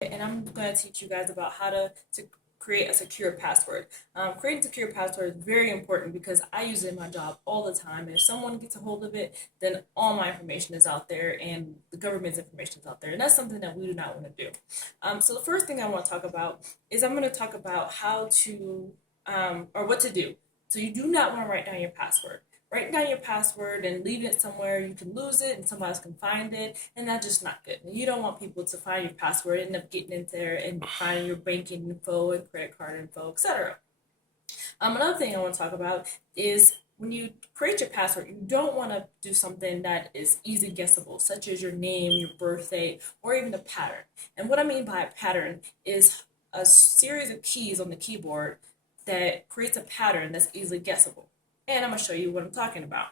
And I'm going to teach you guys about how to create a secure password. Creating a secure password is very important because I use it in my job all the time. And if someone gets a hold of it, then all my information is out there and the government's information is out there. And that's something that we do not want to do. So the first thing I want to talk about is I'm going to talk about how to, or what to do. So you do not want to write down your password. Write down your password and leave it somewhere you can lose it and somebody else can find it, and that's just not good. You don't want people to find your password, end up getting in there and finding your banking info and credit card info, etc. Another thing I want to talk about is when you create your password, you don't want to do something that is easy guessable, such as your name, your birthday, or even a pattern. And what I mean by a pattern is a series of keys on the keyboard that creates a pattern that's easily guessable. And I'm going to show you what I'm talking about.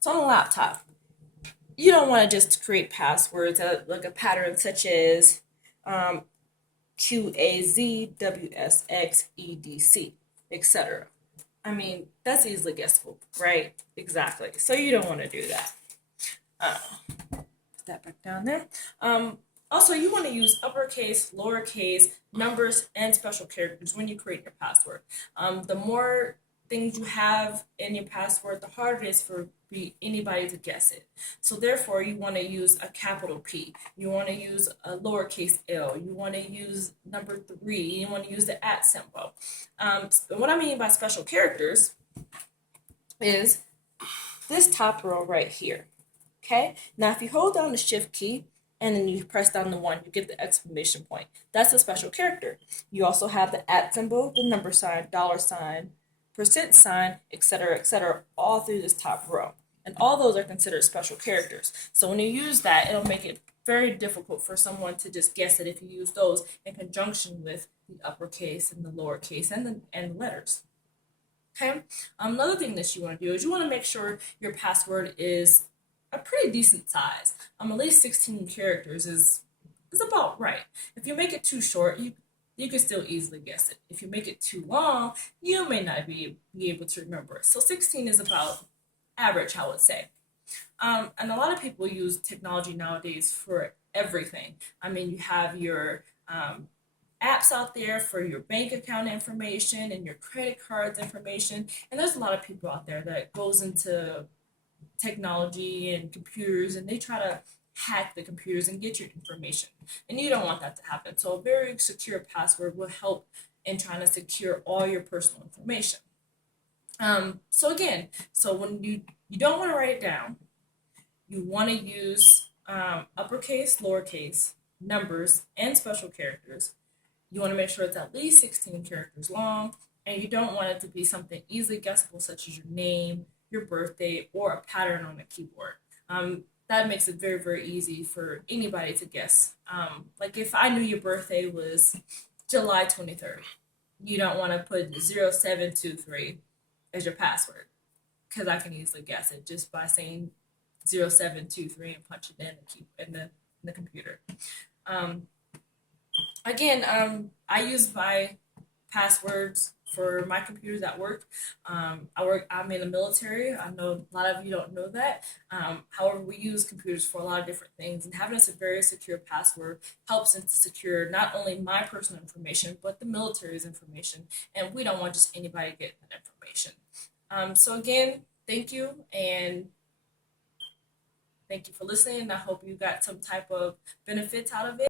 So on a laptop, you don't want to just create passwords like a pattern such as QAZWSXEDC, etc. I mean, that's easily guessable, right? Exactly. So you don't want to do that. Put that back down there. Also, you want to use uppercase, lowercase, numbers, and special characters when you create your password. The more things you have in your password, the harder it is for anybody to guess it. So therefore, you want to use a capital P. You want to use a lowercase L. You want to use number 3. You want to use the @ symbol. What I mean by special characters is this top row right here. Okay? Now, if you hold down the Shift key and then you press down the 1, you get the exclamation point. That's a special character. You also have the @ symbol, the number sign, $sign, %sign, etc., all through this top row. And all those are considered special characters. So when you use that, it'll make it very difficult for someone to just guess it if you use those in conjunction with the uppercase and the lowercase and the letters. Okay. Another thing that you want to do is you want to make sure your password is a pretty decent size. At least 16 characters is about right. If you make it too short, you can still easily guess it. If you make it too long, you may not be able to remember it. So 16 is about average, I would say. And a lot of people use technology nowadays for everything. I mean, you have your apps out there for your bank account information and your credit cards information. And there's a lot of people out there that goes into technology and computers and they try to hack the computers and get your information. And you don't want that to happen. So a very secure password will help in trying to secure all your personal information. So when you don't want to write it down, you want to use uppercase, lowercase, numbers, and special characters. You want to make sure it's at least 16 characters long, and you don't want it to be something easily guessable, such as your name, your birthday, or a pattern on the keyboard. That makes it very, very easy for anybody to guess. Like if I knew your birthday was July 23rd, you don't want to put 0723 as your password because I can easily guess it just by saying 0723 and punch it in the computer. Um, I use my passwords for my computers at work. I'm in the military. I know a lot of you don't know that. However, we use computers for a lot of different things, and having a very secure password helps us to secure not only my personal information, but the military's information. And we don't want just anybody getting that information. So again, thank you, and thank you for listening. I hope you got some type of benefits out of it.